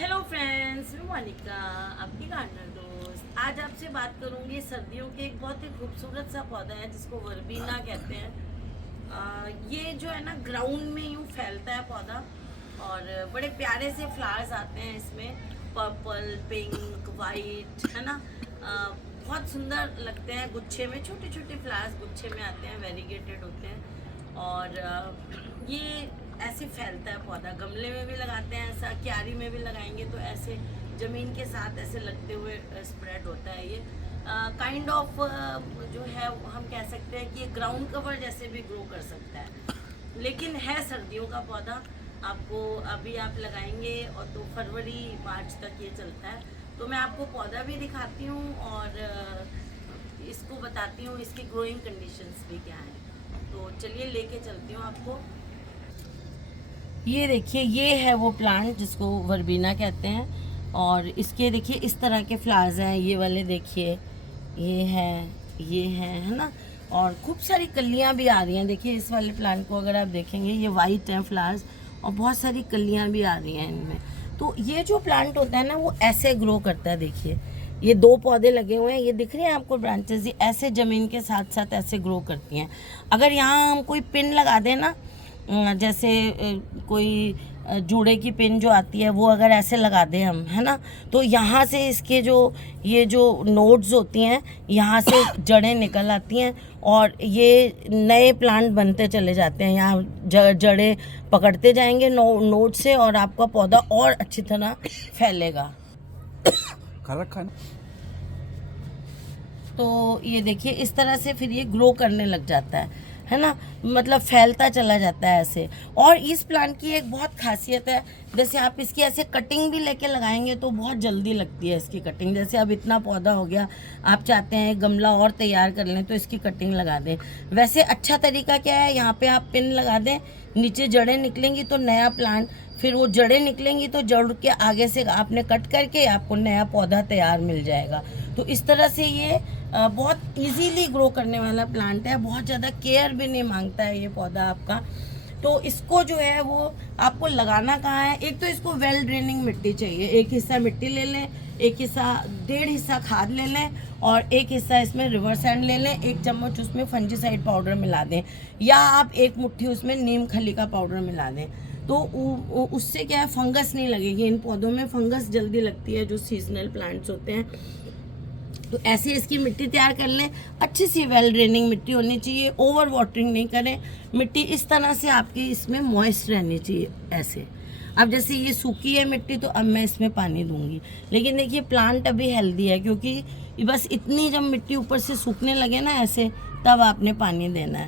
Hello friends, मैं मोनिका, आपकी gardener दोस्त। आज आपसे बात करूंगी सर्दियों के एक बहुत ही खूबसूरत सा पौधा है जिसको वर्बीना कहते हैं। ये जो है ना ग्राउंड में यूँ फैलता है पौधा और बड़े प्यारे से फ्लावर्स आते हैं इसमें, पर्पल, पिंक, वाइट, है ना। बहुत सुंदर लगते हैं। गुच्छे में छोटे छोटे फ्लावर्स गुच्छे में आते हैं, वेरीगेटेड होते हैं और ये ऐसे फैलता है पौधा। गमले में भी लगाते हैं ऐसा, क्यारी में भी लगाएंगे तो ऐसे ज़मीन के साथ ऐसे लगते हुए स्प्रेड होता है ये। काइंड ऑफ जो है हम कह सकते हैं कि ये ग्राउंड कवर जैसे भी ग्रो कर सकता है, लेकिन है सर्दियों का पौधा। आपको अभी आप लगाएंगे और तो फरवरी मार्च तक ये चलता है। तो मैं आपको पौधा भी दिखाती हूँ और इसको बताती हूँ इसकी ग्रोइंग कंडीशंस भी क्या हैं। तो चलिए लेके चलती हूँ आपको। ये देखिए, ये है वो प्लांट जिसको वर्बीना कहते हैं और इसके देखिए इस तरह के फ्लावर्स हैं। ये वाले देखिए, ये है ना। और खूब सारी कलियां भी आ रही हैं। देखिए इस वाले प्लांट को अगर आप देखेंगे, ये वाइट हैं फ्लावर्स और बहुत सारी कलियां भी आ रही हैं इनमें। तो ये जो प्लांट होता है ना वो ऐसे ग्रो करता है। देखिए ये दो पौधे लगे हुए हैं, ये दिख रहे हैं आपको ब्रांचेस, ये ऐसे ज़मीन के साथ साथ ऐसे ग्रो करती हैं। अगर यहाँ हम कोई पिन लगा दें ना, जैसे कोई जूड़े की पिन जो आती है वो अगर ऐसे लगा दें हम, है ना, तो यहाँ से इसके जो ये जो नोड्स होती हैं यहाँ से जड़ें निकल आती हैं और ये नए प्लांट बनते चले जाते हैं। यहाँ जड़ें पकड़ते जाएंगे नोड से और आपका पौधा और अच्छी तरह फैलेगा। खा रखा है ना। तो ये देखिए इस तरह से फिर ये ग्रो करने लग जाता है ना, मतलब फैलता चला जाता है ऐसे। और इस प्लांट की एक बहुत खासियत है, जैसे आप इसकी ऐसे कटिंग भी लेके लगाएंगे तो बहुत जल्दी लगती है इसकी कटिंग। जैसे अब इतना पौधा हो गया, आप चाहते हैं गमला और तैयार कर लें तो इसकी कटिंग लगा दें। वैसे अच्छा तरीका क्या है, यहाँ पे आप पिन लगा दें, नीचे जड़ें निकलेंगी तो नया प्लांट, फिर वो जड़ें निकलेंगी तो जड़ के आगे से आपने कट करके आपको नया पौधा तैयार मिल जाएगा। तो इस तरह से ये बहुत इजीली ग्रो करने वाला प्लांट है। बहुत ज़्यादा केयर भी नहीं मांगता है ये पौधा आपका। तो इसको जो है वो आपको लगाना कहाँ है, एक तो इसको वेल ड्रेनिंग मिट्टी चाहिए। एक हिस्सा मिट्टी ले लें, एक हिस्सा 1.5 हिस्सा खाद ले लें और एक हिस्सा इसमें रिवर सैंड ले लें। 1 चम्मच उसमें फंजीसाइड पाउडर मिला दें या आप 1 मुट्ठी उसमें नीम खली का पाउडर मिला दें। तो उससे क्या है, फंगस नहीं लगेगी। इन पौधों में फंगस जल्दी लगती है जो सीजनल प्लांट्स होते हैं। तो ऐसे इसकी मिट्टी तैयार कर लें। अच्छी सी वेल ड्रेनिंग मिट्टी होनी चाहिए, ओवर वाटरिंग नहीं करें। मिट्टी इस तरह से आपकी इसमें मॉइस्ट रहनी चाहिए ऐसे। अब जैसे ये सूखी है मिट्टी तो अब मैं इसमें पानी दूंगी, लेकिन देखिए प्लांट अभी हेल्दी है क्योंकि बस इतनी जब मिट्टी ऊपर से सूखने लगे ना ऐसे, तब आपने पानी देना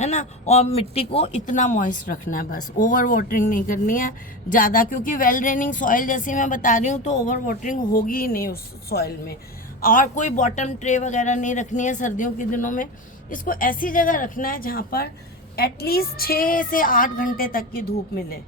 है ना। और मिट्टी को इतना मॉइस्ट रखना है, बस ओवर वाटरिंग नहीं करनी है ज़्यादा, क्योंकि वेल ड्रेनिंग सॉइल जैसे मैं बता रही हूँ तो ओवर वाटरिंग होगी ही नहीं उस सॉइल में। और कोई बॉटम ट्रे वगैरह नहीं रखनी है सर्दियों के दिनों में। इसको ऐसी जगह रखना है जहाँ पर एटलीस्ट 6 से 8 घंटे तक की धूप मिले।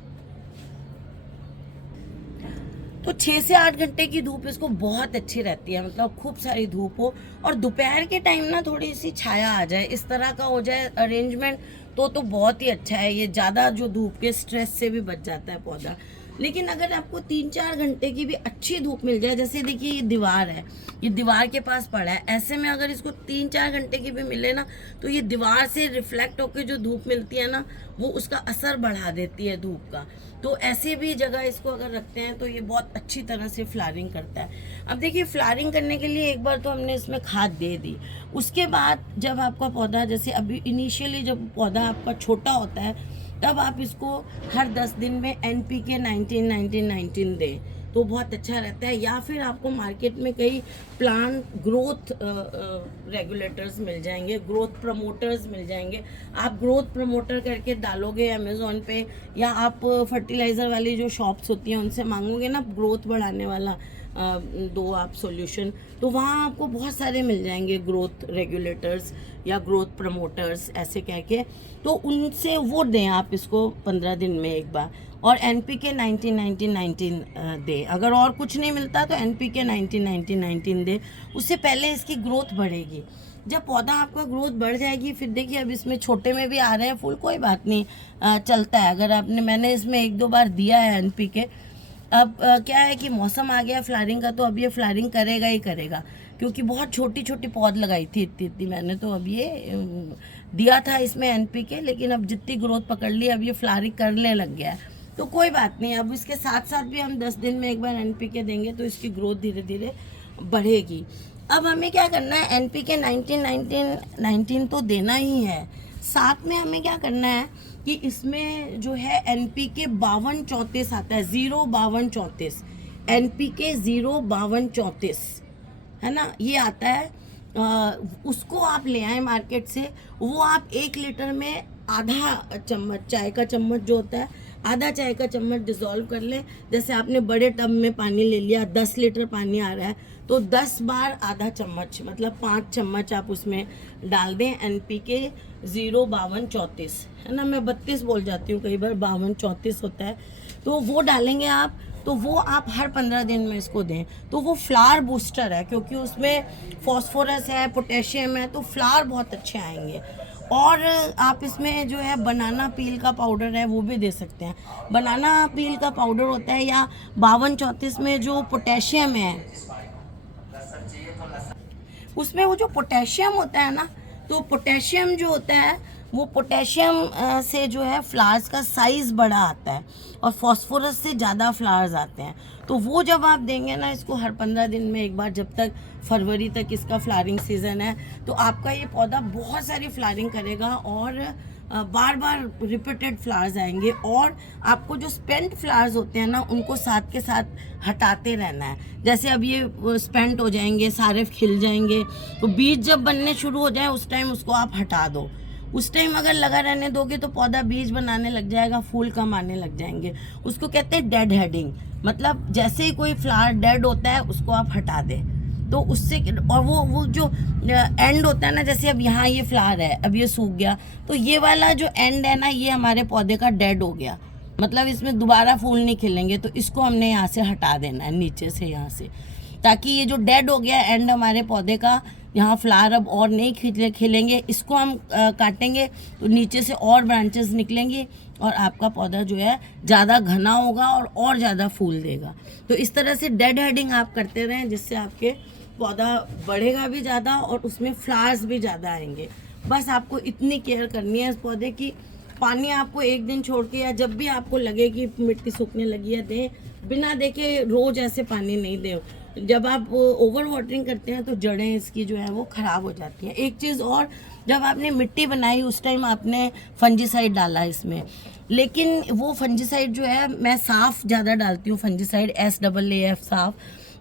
तो 6 से 8 घंटे की धूप इसको बहुत अच्छी रहती है, मतलब खूब सारी धूप हो और दोपहर के टाइम ना थोड़ी सी छाया आ जाए, इस तरह का हो जाए अरेंजमेंट तो बहुत ही अच्छा है। ये ज़्यादा जो धूप के स्ट्रेस से भी बच जाता है पौधा। लेकिन अगर आपको 3-4 घंटे की भी अच्छी धूप मिल जाए, जैसे देखिए ये दीवार है, ये दीवार के पास पड़ा है, ऐसे में अगर इसको 3-4 घंटे की भी मिले ना तो ये दीवार से रिफ्लेक्ट होकर जो धूप मिलती है ना वो उसका असर बढ़ा देती है धूप का। तो ऐसे भी जगह इसको अगर रखते हैं तो ये बहुत अच्छी तरह से फ्लावरिंग करता है। अब देखिए फ्लावरिंग करने के लिए एक बार तो हमने इसमें खाद दे दी, उसके बाद जब आपका पौधा, जैसे अभी इनिशियली जब पौधा आपका छोटा होता है तब आप इसको हर 10 दिन में NPK 19-19-19 दें तो बहुत अच्छा रहता है। या फिर आपको मार्केट में कई प्लांट ग्रोथ रेगुलेटर्स मिल जाएंगे, ग्रोथ प्रमोटर्स मिल जाएंगे। आप ग्रोथ प्रमोटर करके डालोगे अमेज़ोन पे या आप फर्टिलाइज़र वाली जो शॉप्स होती हैं उनसे मांगोगे ना ग्रोथ बढ़ाने वाला दो आप सॉल्यूशन, तो वहाँ आपको बहुत सारे मिल जाएंगे ग्रोथ रेगुलेटर्स या ग्रोथ प्रमोटर्स ऐसे कह के। तो उनसे वो दें आप इसको 15 दिन में एक बार, और NPK 19-19-19 दे। अगर और कुछ नहीं मिलता तो NPK 19-19-19 दे, उससे पहले इसकी ग्रोथ बढ़ेगी। जब पौधा आपका ग्रोथ बढ़ जाएगी फिर देखिए अब इसमें छोटे में भी आ रहे हैं फूल, कोई बात नहीं, चलता है। अगर मैंने इसमें 1-2 बार दिया है NPK अब क्या है कि मौसम आ गया फ्लावरिंग का, तो अब ये फ्लावरिंग करेगा ही करेगा, क्योंकि बहुत छोटी छोटी पौध लगाई थी इतनी मैंने, तो अब ये दिया था इसमें NPK, लेकिन अब जितनी ग्रोथ पकड़ ली अब ये फ्लावरिंग करने लग गया है। तो कोई बात नहीं, अब इसके साथ साथ भी हम 10 दिन में एक बार NPK देंगे तो इसकी ग्रोथ धीरे धीरे बढ़ेगी। अब हमें क्या करना है, NPK 19 तो देना ही है, साथ में हमें क्या करना है कि इसमें जो है NPK 52-34 आता है, 0-52-34 NPK 0-52-34 है ना, ये आता है। उसको आप ले आए मार्केट से, वो आप 1 लीटर में आधा चम्मच, चाय का चम्मच जो होता है, आधा चाय का चम्मच डिज़ोल्व कर लें। जैसे आपने बड़े टब में पानी ले लिया, 10 लीटर पानी आ रहा है, तो 10 बार आधा चम्मच, मतलब 5 चम्मच आप उसमें डाल दें NPK 0-52-34 है ना, मैं 32 बोल जाती हूँ कई बार, 52-34 होता है, तो वो डालेंगे आप। तो वो आप हर 15 दिन में इसको दें, तो वो फ्लावर बूस्टर है, क्योंकि उसमें फॉस्फोरस है, पोटेशियम है, तो फ्लावर बहुत अच्छे आएंगे। और आप इसमें जो है बनाना पील का पाउडर है वो भी दे सकते हैं। बनाना पील का पाउडर होता है, या 52-34 में जो पोटेशियम है, उसमें वो जो पोटेशियम होता है ना, तो पोटेशियम जो होता है वो पोटेशियम से जो है फ्लावर्स का साइज़ बड़ा आता है, और फॉस्फोरस से ज़्यादा फ्लावर्स आते हैं। तो वो जब आप देंगे ना इसको हर 15 दिन में एक बार, जब तक फरवरी तक इसका फ्लावरिंग सीज़न है, तो आपका ये पौधा बहुत सारी फ्लावरिंग करेगा, और बार बार रिपीटेड फ्लावर्स आएंगे। और आपको जो स्पेंट फ्लावर्स होते हैं ना, उनको साथ के साथ हटाते रहना है। जैसे अब ये स्पेंट हो जाएंगे, सारे खिल जाएंगे, तो बीज जब बनने शुरू हो जाए उस टाइम उसको आप हटा दो। उस टाइम अगर लगा रहने दोगे तो पौधा बीज बनाने लग जाएगा, फूल कम आने लग जाएंगे। उसको कहते हैं डेड हेडिंग, मतलब जैसे ही कोई फ्लावर डेड होता है उसको आप हटा दें, तो उससे। और वो जो एंड होता है ना, जैसे अब यहाँ ये फ्लावर है, अब ये सूख गया, तो ये वाला जो एंड है ना, ये हमारे पौधे का डेड हो गया, मतलब इसमें दोबारा फूल नहीं खिलेंगे, तो इसको हमने यहाँ से हटा देना है, नीचे से यहाँ से, ताकि ये जो डेड हो गया एंड हमारे पौधे का, यहाँ फ्लावर अब और नहीं खिलेंगे, इसको हम काटेंगे तो नीचे से और ब्रांचेस निकलेंगी, और आपका पौधा जो है ज़्यादा घना होगा और ज़्यादा फूल देगा। तो इस तरह से डेड हेडिंग आप करते रहें, जिससे आपके पौधा बढ़ेगा भी ज़्यादा और उसमें फ्लावर्स भी ज़्यादा आएंगे। बस आपको इतनी केयर करनी है इस पौधे की। पानी आपको एक दिन छोड़ के, या जब भी आपको लगे कि मिट्टी सूखने लगी है, दें। बिना देखे रोज़ ऐसे पानी नहीं दें। जब आप ओवर वाटरिंग करते हैं तो जड़ें इसकी जो है वो ख़राब हो जाती हैं। एक चीज़ और, जब आपने मिट्टी बनाई उस टाइम आपने फंजीसाइड डाला इसमें, लेकिन वो फंजीसाइड जो है मैं साफ़ ज़्यादा डालती हूँ, फंजीसाइड SAAF साफ़,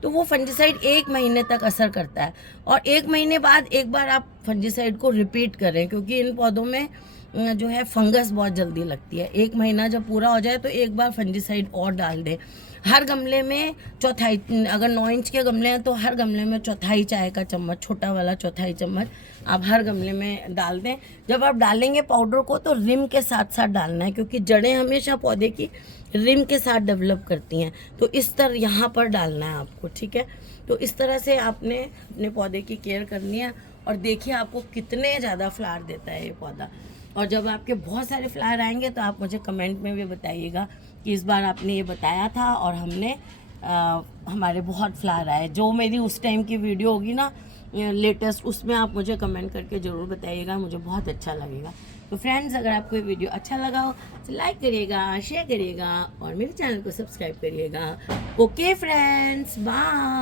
तो वो फंजीसाइड 1 महीने तक असर करता है, और 1 महीने बाद एक बार आप फंजीसाइड को रिपीट करें, क्योंकि इन पौधों में जो है फंगस बहुत जल्दी लगती है। 1 महीना जब पूरा हो जाए तो एक बार फंजीसाइड और डाल दें। हर गमले में चौथाई, अगर 9 इंच के गमले हैं तो हर गमले में चौथाई चाय का चम्मच, छोटा वाला चौथाई चम्मच आप हर गमले में डाल दें। जब आप डालेंगे पाउडर को तो रिम के साथ साथ डालना है, क्योंकि जड़ें हमेशा पौधे की रिम के साथ डेवलप करती हैं, तो इस तरह यहाँ पर डालना है आपको, ठीक है। तो इस तरह से आपने अपने पौधे की केयर करनी है, और देखिए आपको कितने ज़्यादा फ्लावर देता है ये पौधा। और जब आपके बहुत सारे फ्लावर आएंगे तो आप मुझे कमेंट में भी बताइएगा कि इस बार आपने ये बताया था और हमने हमारे बहुत फ्लावर आए। जो मेरी उस टाइम की वीडियो होगी ना लेटेस्ट, उसमें आप मुझे कमेंट करके ज़रूर बताइएगा, मुझे बहुत अच्छा लगेगा। तो फ्रेंड्स, अगर आपको ये वीडियो अच्छा लगा हो तो लाइक करिएगा, शेयर करिएगा, और मेरे चैनल को सब्सक्राइब करिएगा। Okay friends, bye.